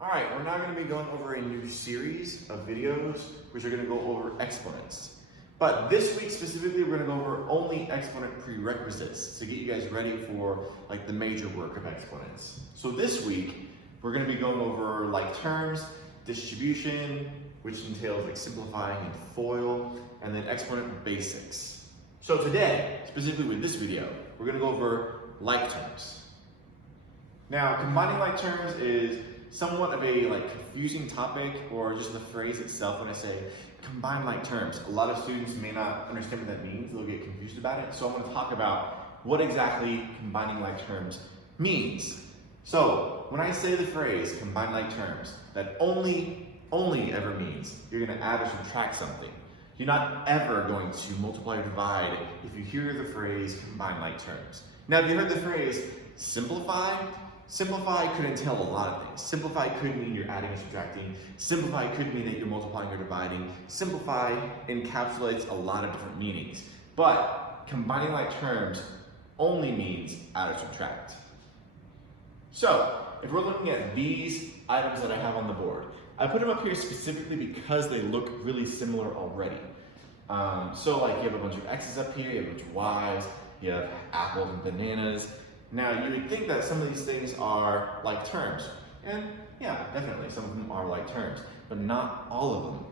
All right, we're now going to be going over a new series of videos which are going to go over exponents. But this week specifically, we're going to go over only exponent prerequisites to get you guys ready for like the major work of exponents. So this week, we're going to be going over like terms, distribution, which entails like simplifying and FOIL, and then exponent basics. So today, specifically with this video, we're going to go over like terms. Now, combining like terms is somewhat of a confusing topic, or just the phrase itself. When I say combine like terms, a lot of students may not understand what that means. They'll get confused about it. So I'm going to talk about what exactly combining like terms means. So when I say the phrase combine like terms, that only ever means you're going to add or subtract something. You're not ever going to multiply or divide if you hear the phrase combine like terms. Now, if you heard the phrase simplify, simplify could entail a lot of things. Simplify could mean you're adding or subtracting. Simplify could mean that you're multiplying or dividing. Simplify encapsulates a lot of different meanings. But combining like terms only means add or subtract. So, if we're looking at these items that I have on the board, I put them up here specifically because they look really similar already. So like you have a bunch of X's up here, you have a bunch of Y's, you have apples and bananas. Now you would think that some of these things are like terms. And yeah, definitely, some of them are like terms, but not all of them.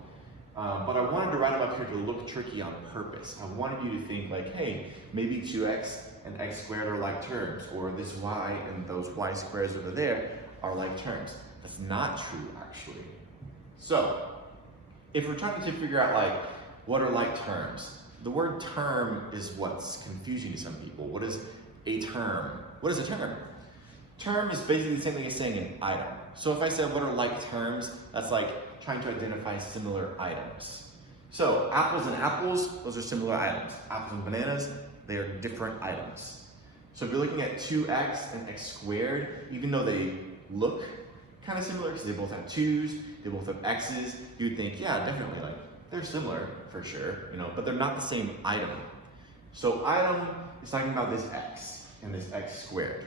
But I wanted to write them up here to look tricky on purpose. I wanted you to think like, hey, maybe 2x and x squared are like terms, or this y and those y squares over there are like terms. That's not true, actually. So, if we're trying to figure out like, what are like terms? The word term is what's confusing to some people. What is a term? What is a term? Term is basically the same thing as saying an item. So if I said what are like terms, that's like trying to identify similar items. So apples and apples, those are similar items. Apples and bananas, they are different items. So if you're looking at 2x and x squared, even though they look kind of similar because they both have 2's, they both have x's, you would think, yeah, definitely, like they're similar for sure, but they're not the same item. So item is talking about this x and this x squared.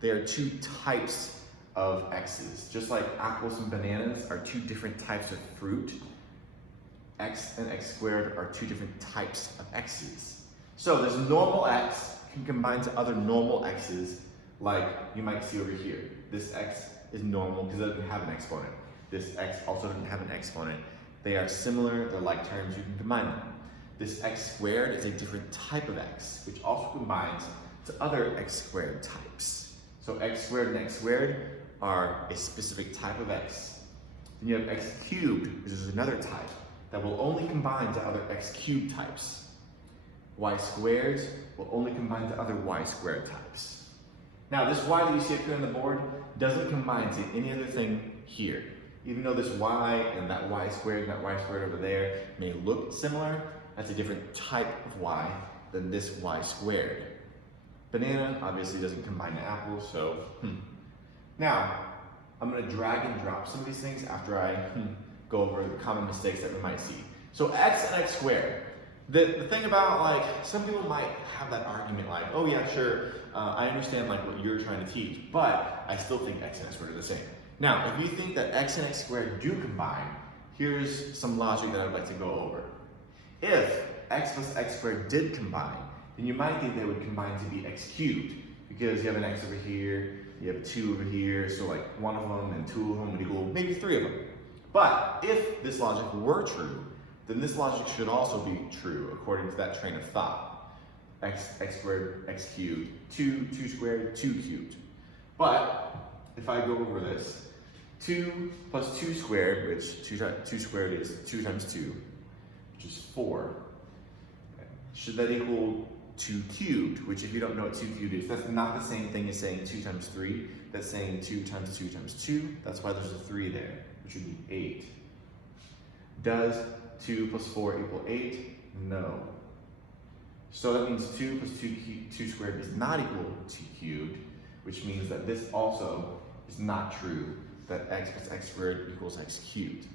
They are two types of x's. Just like apples and bananas are two different types of fruit, x and x squared are two different types of x's. So this normal x can combine to other normal x's, like you might see over here. This x is normal because it doesn't have an exponent. This x also doesn't have an exponent. They are similar, they're like terms, you can combine them. This x squared is a different type of x, which also combines to other x squared types. So x squared and x squared are a specific type of x. Then you have x cubed, which is another type that will only combine to other x cubed types. Y squares will only combine to other y squared types. Now this y that you see up here on the board doesn't combine to any other thing here. Even though this y and that y squared and that y squared over there may look similar, that's a different type of y than this y squared. Banana obviously doesn't combine to apples, so Now, I'm going to drag and drop some of these things after I go over the common mistakes that we might see. So x and x squared. The thing about, like, some people might have that argument like, oh yeah, sure, I understand like what you're trying to teach, but I still think x and x squared are the same. Now, if you think that x and x squared do combine, here's some logic that I'd like to go over. If x plus x squared did combine, then you might think they would combine to be x cubed, because you have an x over here, you have a 2 over here, so like one of them and 2 of them would equal maybe 3 of them. But if this logic were true, then this logic should also be true according to that train of thought. X squared, x cubed, 2 squared, 2 cubed. But if I go over this, 2 plus 2 squared, which 2 squared is 2 times 2, which is 4. Should that equal 2 cubed, which if you don't know what 2 cubed is, that's not the same thing as saying 2 times 3. That's saying 2 times 2 times 2. That's why there's a 3 there, which would be 8. Does 2 plus 4 equal 8? No. So that means 2 plus 2 squared is not equal to 2 cubed, which means that this also is not true, that x plus x squared equals x cubed.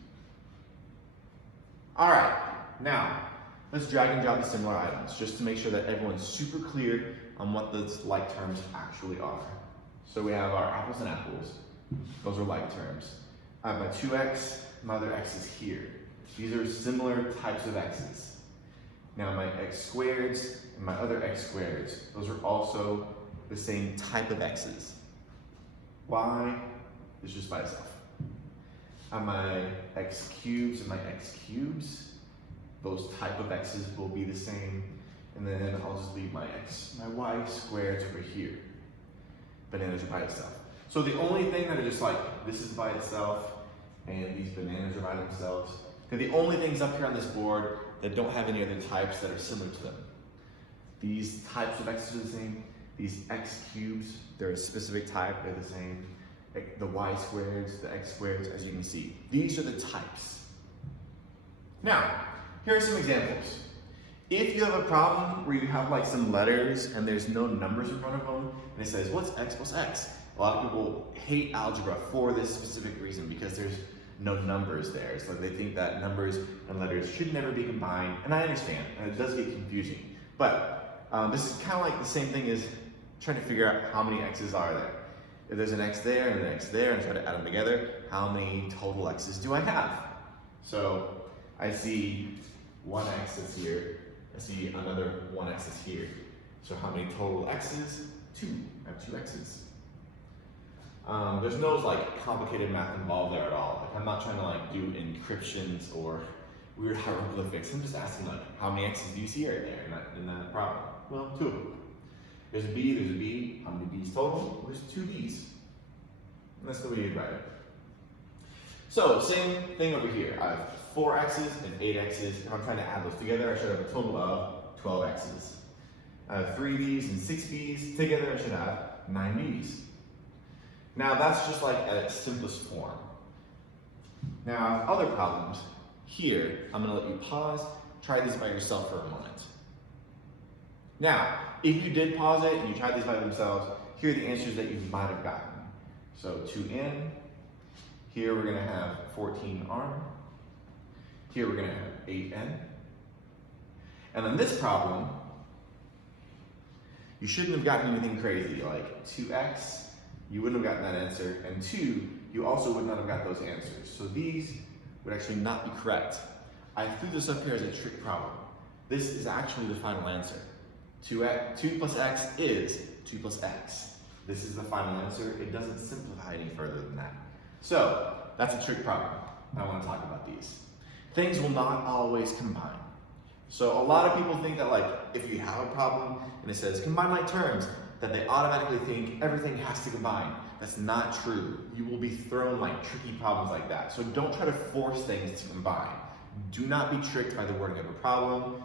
All right, now let's drag and drop the similar items just to make sure that everyone's super clear on what the like terms actually are. So we have our apples and apples. Those are like terms. I have my 2x, my other x is here. These are similar types of x's. Now my x squareds and my other x squareds, those are also the same type of x's. Y is just by itself. I have my x cubes and my x cubes. Those type of x's will be the same. And then I'll just leave my y squareds over here. Bananas are by itself. So the only thing that are just like, this is by itself, and these bananas are by themselves. They're the only things up here on this board that don't have any other types that are similar to them. These types of x's are the same. These x cubes, they're a specific type, they're the same. The y squareds, the x squareds, as you can see. These are the types. Now, here are some examples. If you have a problem where you have like some letters and there's no numbers in front of them, and it says, what's x plus x? A lot of people hate algebra for this specific reason because there's no numbers there. So they think that numbers and letters should never be combined, and I understand, and it does get confusing. But this is kind of like the same thing as trying to figure out how many x's are there. If there's an x there and an x there and try to add them together, how many total x's do I have? So I see one x is here, I see another one x is here. So how many total x's? 2. I have 2 x's. There's no like complicated math involved there at all. Like I'm not trying to like do encryptions or weird hieroglyphics. I'm just asking like, how many x's do you see right there? Isn't that a problem? Well, 2 of them. There's a b, how many b's total? There's 2 b's. And that's the way you'd write it. So, same thing over here. I have 4 x's and 8 x's. If I'm trying to add those together, I should have a total of 12 x's. I have 3 b's and 6 b's. Together, I should have 9 b's. Now, that's just like at its simplest form. Now, other problems. Here, I'm going to let you pause. Try this by yourself for a moment. Now, if you did pause it and you tried these by themselves, here are the answers that you might have gotten. So 2n, here we're going to have 14r, here we're going to have 8n. And on this problem, you shouldn't have gotten anything crazy, like 2x, you wouldn't have gotten that answer, and 2, you also would not have got those answers. So these would actually not be correct. I threw this up here as a trick problem. This is actually the final answer. 2 plus x is 2 plus x. This is the final answer. It doesn't simplify any further than that. So, that's a trick problem. I want to talk about these. Things will not always combine. So a lot of people think that like, if you have a problem and it says combine like terms, that they automatically think everything has to combine. That's not true. You will be thrown like tricky problems like that. So don't try to force things to combine. Do not be tricked by the wording of a problem.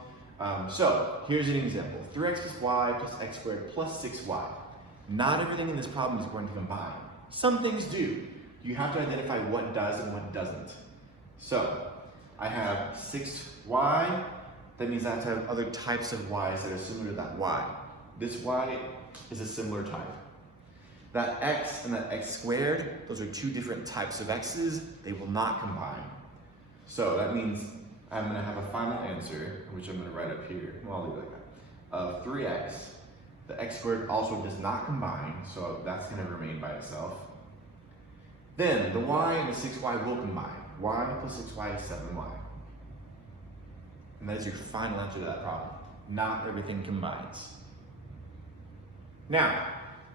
So here's an example. 3x plus y plus x squared plus 6y. Not everything in this problem is going to combine. Some things do. You have to identify what does and what doesn't. So I have 6y. That means I have to have other types of y's that are similar to that y. This y is a similar type. That x and that x squared, those are 2 different types of x's. They will not combine. So that means I'm going to have a final answer, which I'm going to write up here, well, I'll leave it like that, of 3x. The x squared also does not combine, so that's going to remain by itself. Then the y and the 6y will combine. Y plus 6y is 7y. And that is your final answer to that problem. Not everything combines. Now,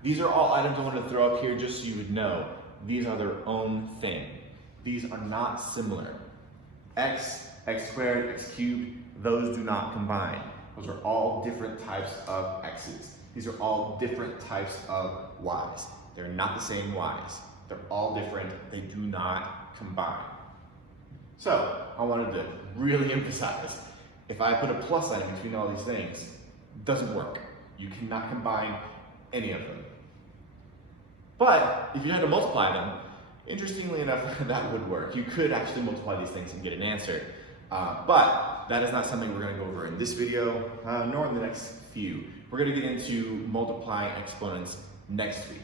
these are all items I wanted to throw up here just so you would know. These are their own thing. These are not similar. X, x squared, x cubed, those do not combine. Those are all different types of x's. These are all different types of y's. They're not the same y's. They're all different. They do not combine. So, I wanted to really emphasize, if I put a plus sign between all these things, it doesn't work. You cannot combine any of them. But, if you had to multiply them, interestingly enough, that would work. You could actually multiply these things and get an answer. But that is not something we're going to go over in this video, nor in the next few. We're going to get into multiplying exponents next week.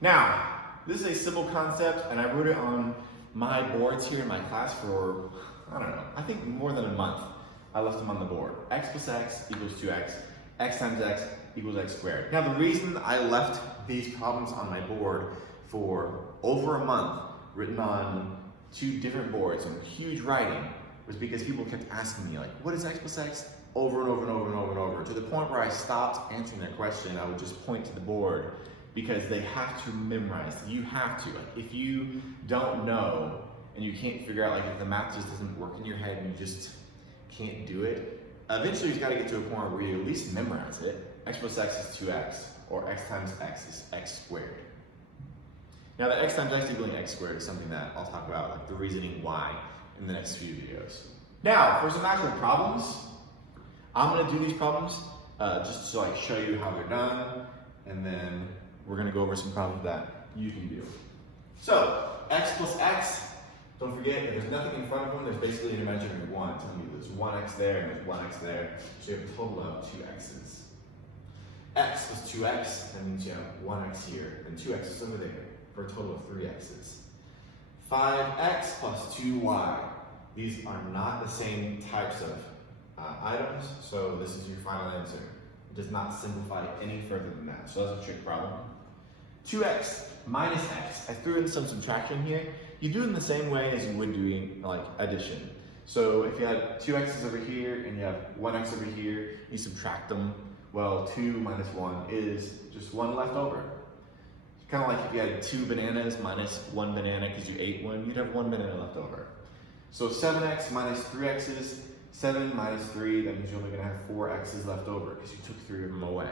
Now, this is a simple concept, and I wrote it on my boards here in my class for, I don't know, I think more than a month. I left them on the board. X plus x equals 2x. X times x equals x squared. Now, the reason I left these problems on my board for over a month, written on 2 different boards and huge writing, was because people kept asking me, like, what is x plus x? Over and over and over and over and over, to the point where I stopped answering their question. I would just point to the board because they have to memorize. You have to. Like, if you don't know and you can't figure out, like, if the math just doesn't work in your head and you just can't do it, eventually you've got to get to a point where you at least memorize it. X plus x is 2x, or x times x is x squared. Now the x times x equaling x squared is something that I'll talk about, like the reasoning why, in the next few videos. Now, for some actual problems, I'm going to do these problems just so I show you how they're done, and then we're going to go over some problems that you can do. So, x plus x, don't forget, if there's nothing in front of them, there's basically an imaginary 1 telling you there's 1x there and there's 1x there, so you have a total of 2 x's. X plus 2x, that means you have 1x here, and 2x is over there, for a total of 3 x's. 5x plus 2y. These are not the same types of items, so this is your final answer. It does not simplify any further than that, so that's a trick problem. 2x minus x. I threw in some subtraction here. You do it in the same way as you would doing like addition. So if you had 2x's over here and you have 1x over here, you subtract them. Well, 2 minus 1 is just 1 left over. Kind of like if you had 2 bananas minus 1 banana because you ate one, you'd have 1 banana left over. So 7x minus 3x's, 7 minus 3, that means you're only going to have 4 x's left over because you took 3 of them away.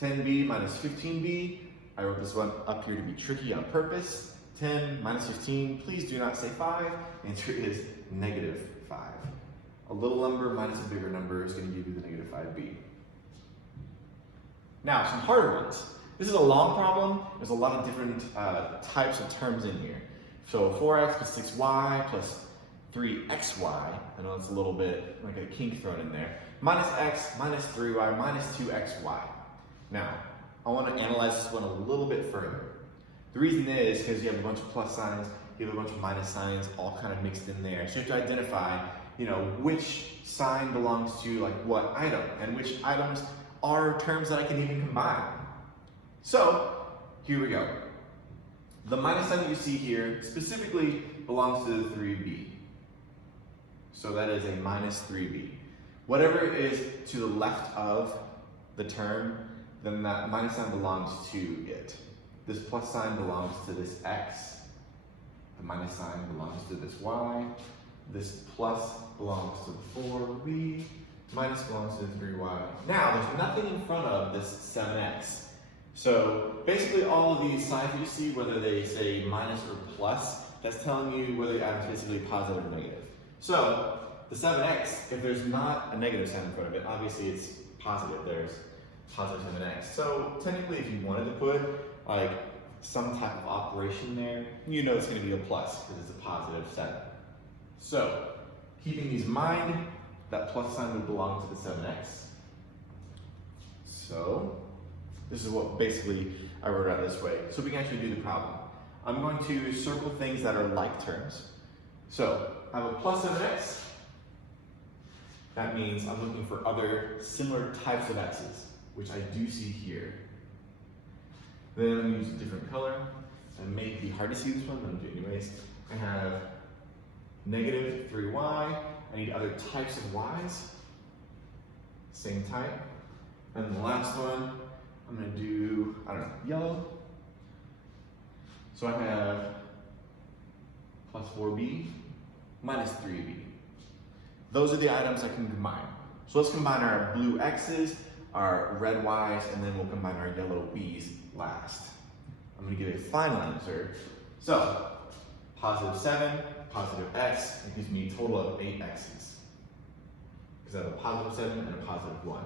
10b minus 15b, I wrote this one up here to be tricky on purpose. 10 minus 15, please do not say 5. The answer is negative 5. A little number minus a bigger number is going to give you the negative 5b. Now, some harder ones. This is a long problem. There's a lot of different types of terms in here. So 4x plus 6y plus 3xy, I know it's a little bit like a kink thrown in there, minus x minus 3y minus 2xy. Now, I want to analyze this one a little bit further. The reason is because you have a bunch of plus signs, you have a bunch of minus signs, all kind of mixed in there. So you have to identify, which sign belongs to like what item, and which items are terms that I can even combine. So, here we go. The minus sign that you see here specifically belongs to the 3b. So that is a minus 3b. Whatever is to the left of the term, then that minus sign belongs to it. This plus sign belongs to this x. The minus sign belongs to this y. This plus belongs to the 4b. Minus belongs to the 3y. Now, there's nothing in front of this 7x. So basically all of these signs that you see, whether they say minus or plus, that's telling you whether the item is basically positive or negative. So the 7x, if there's not a negative sign in front of it, obviously it's positive. There's positive 7x. So technically if you wanted to put like some type of operation there, you know it's going to be a plus because it's a positive 7. So keeping these in mind, that plus sign would belong to the 7x. So this is what basically I wrote out this way. So we can actually do the problem. I'm going to circle things that are like terms. So I have a plus 7x. That means I'm looking for other similar types of x's, which I do see here. Then I'm going to use a different color. It may be hard to see this one, but I'm doing it anyways. I have negative 3y. I need other types of y's. Same type. And the last one, I'm going to do, yellow. So I have plus 4b minus 3b. Those are the items I can combine. So let's combine our blue x's, our red y's, and then we'll combine our yellow b's last. I'm going to give a final answer. So, positive 7, positive x, it gives me a total of 8 x's. Because I have a positive 7 and a positive 1.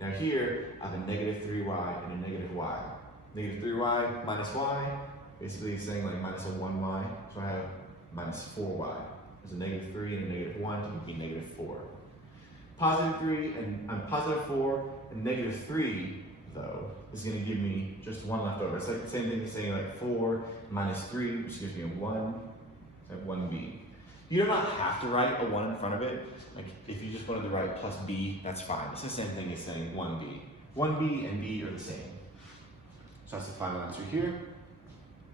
Now here, I have a negative 3y and a negative y. Negative 3y minus y, basically saying like minus a 1y, so I have minus 4y. There's a negative 3 and a negative 1, it would be negative 4. Positive 3 and positive 4 and negative 3, though, is going to give me just 1 left over. It's like the same thing as saying like 4 minus 3, which gives me a 1, so I have 1b. You do not have to write a 1 in front of it. Like if you just wanted to write plus b, that's fine. It's the same thing as saying 1b. 1b and b are the same. So that's the final answer here.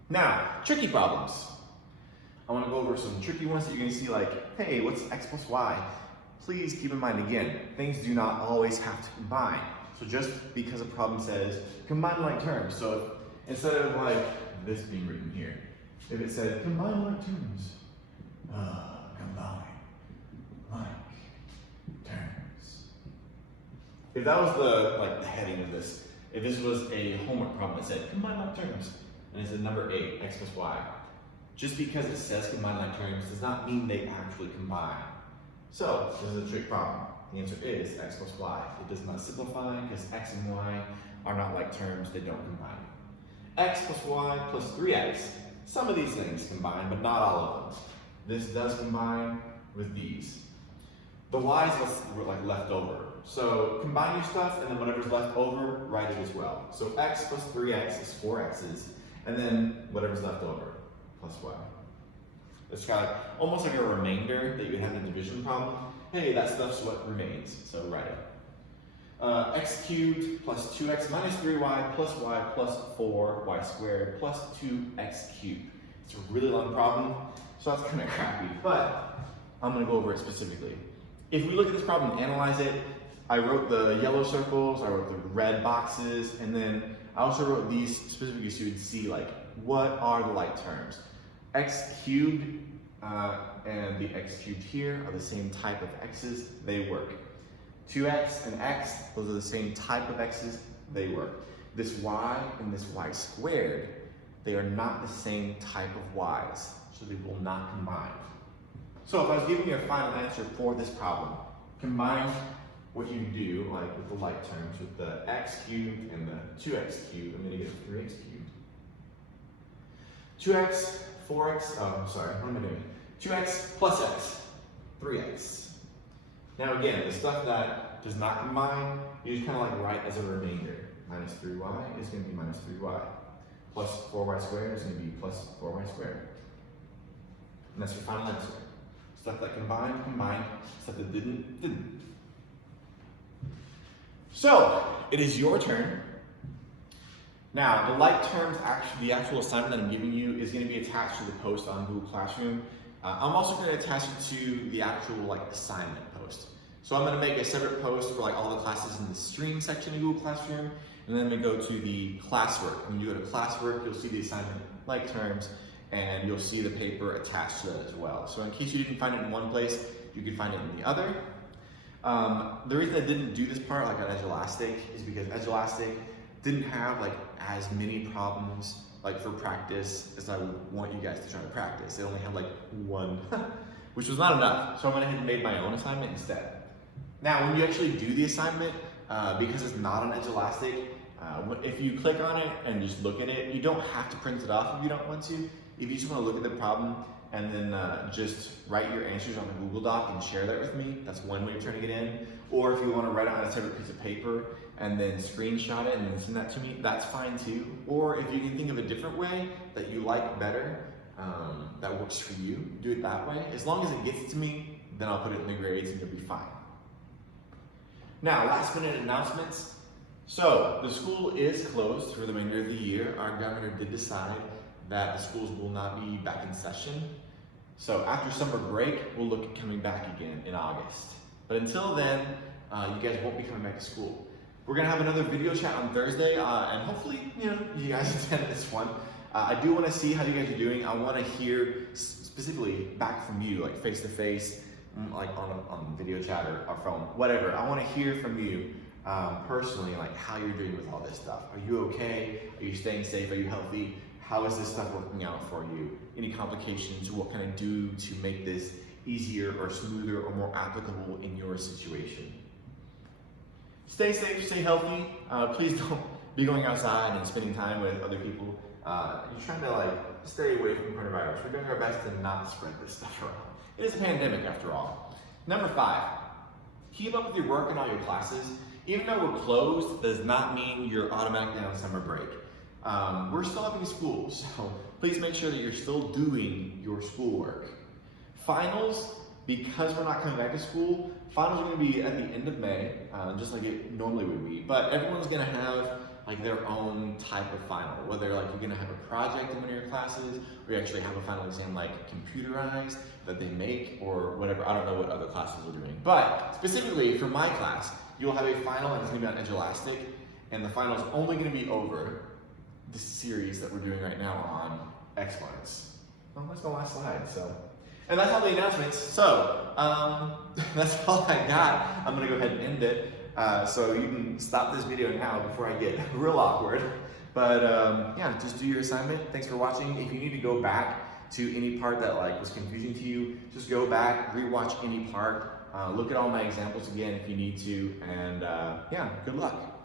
Now, tricky problems. I want to go over some tricky ones that you're going to see like, hey, what's x plus y? Please keep in mind again, things do not always have to combine. So just because a problem says combine like terms, so instead of like this being written here, if it said combine like terms, combine like terms. If that was the heading of this, if this was a homework problem that said combine like terms, and it said number 8, x plus y, just because it says combine like terms does not mean they actually combine. So this is a trick problem. The answer is x plus y. It does not simplify because x and y are not like terms, they don't combine. X plus y plus 3x. Some of these things combine, but not all of them. This does combine with these. The y is left over. So combine your stuff and then whatever's left over, write it as well. So x plus 3x is 4x's, and then whatever's left over plus y. It's kind of almost like a remainder that you would have in a division problem. Hey, that stuff's what remains, so write it. X cubed plus 2x minus 3y plus y plus 4y squared plus 2x cubed. It's a really long problem, so that's kind of crappy, but I'm going to go over it specifically. If we look at this problem and analyze it, I wrote the yellow circles, I wrote the red boxes, and then I also wrote these specifically so you would see like, what are the like terms? X cubed and the x cubed here are the same type of x's, they work. 2x and x, those are the same type of x's, they work. This y and this y squared, they are not the same type of y's, so they will not combine. So if I was giving you a final answer for this problem, combine what you do, like with the like terms, with the x cubed and the 2x cubed, I'm going to get 3x cubed. 2x, 4x, oh, I'm sorry, what am I doing? 2x plus x, 3x. Now again, the stuff that does not combine, you just kind of like write as a remainder. Minus 3y is going to be minus 3y. Plus 4y squared is going to be plus 4y squared. And that's your final answer. Stuff that combined, combined. Stuff that didn't, didn't. So, it is your turn. Now, the like terms, the actual assignment that I'm giving you is going to be attached to the post on Google Classroom. I'm also going to attach it to the actual assignment post. So I'm going to make a separate post for all the classes in the stream section of Google Classroom, and then we go to the classwork. When you go to classwork, you'll see the assignment like terms, and you'll see the paper attached to that as well. So in case you didn't find it in one place, you can find it in the other. The reason I didn't do this part on Edulastic is because Edulastic didn't have as many problems for practice as I would want you guys to try to practice. It only had one, which was not enough. So I went ahead and made my own assignment instead. Now, when you actually do the assignment, because it's not on Edulastic, if you click on it and just look at it, you don't have to print it off if you don't want to. If you just want to look at the problem and then just write your answers on a Google Doc and share that with me, that's one way of turning it in. Or if you want to write it on a separate piece of paper and then screenshot it and then send that to me, that's fine too. Or if you can think of a different way that you like better, that works for you, do it that way. As long as it gets to me, then I'll put it in the grades and you'll be fine. Now, last minute announcements. So, the school is closed for the remainder of the year. Our governor did decide that the schools will not be back in session. So after summer break, we'll look at coming back again in August. But until then, you guys won't be coming back to school. We're gonna have another video chat on Thursday, and hopefully, you guys attend this one. I do wanna see how you guys are doing. I wanna hear specifically back from you, face to face, on video chat or phone, whatever. I wanna hear from you personally, how you're doing with all this stuff. Are you okay? Are you staying safe? Are you healthy? How is this stuff working out for you? Any complications? What can I do to make this easier or smoother or more applicable in your situation? Stay safe, stay healthy. Please don't be going outside and spending time with other people. You're trying to stay away from coronavirus. We're doing our best to not spread this stuff around. It is a pandemic after all. Number 5, keep up with your work and all your classes. Even though we're closed, does not mean you're automatically on summer break. We're still having school, so please make sure that you're still doing your schoolwork. Finals, because we're not coming back to school, finals are going to be at the end of May, just like it normally would be. But everyone's going to have like their own type of final, whether like you're gonna have a project in one of your classes, or you actually have a final exam like computerized that they make, or whatever. I don't know what other classes are doing, but specifically for my class, you'll have a final and it's gonna be on Edulastic, and the final is only gonna be over the series that we're doing right now on exponents. Well, that's my last slide, so. And that's all the announcements. So, that's all I got. I'm gonna go ahead and end it. So you can stop this video now before I get real awkward. But yeah, just do your assignment. Thanks for watching. If you need to go back to any part that like was confusing to you, just go back, rewatch any part, look at all my examples again if you need to, and yeah, good luck.